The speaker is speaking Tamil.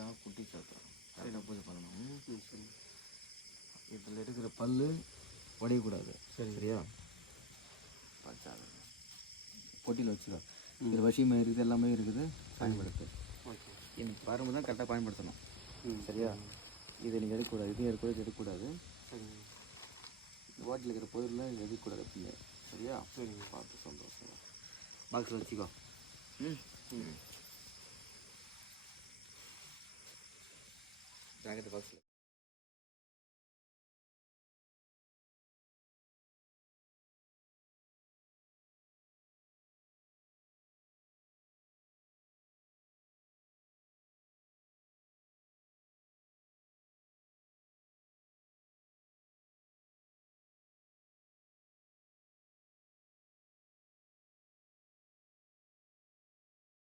இதான் குட்டி சாத்தம் கரெக்டாக பூஜை பண்ணணும். இதில் இருக்கிற பல் உடையக்கூடாது. சரியா? பச்சா பொட்டியில் வச்சுக்கோ. இதில் வசியமாக இருக்குது, எல்லாமே இருக்குது. பயன்படுத்து. எனக்கு பாருங்கள் தான் கரெக்டாக பயன்படுத்தணும். சரியா? இதை நீங்கள் எடுக்கக்கூடாது, இதையும் எடுக்கக்கூடாது. இந்த வாட்டில் இருக்கிற பொருளில் எடுக்கக்கூடாது எப்பவுமே. சரியா? சரிங்க. பார்த்து சந்தோஷம். பாக்ஸில் வச்சுக்கோ. ஜாக்கெட் பாக்ஸில்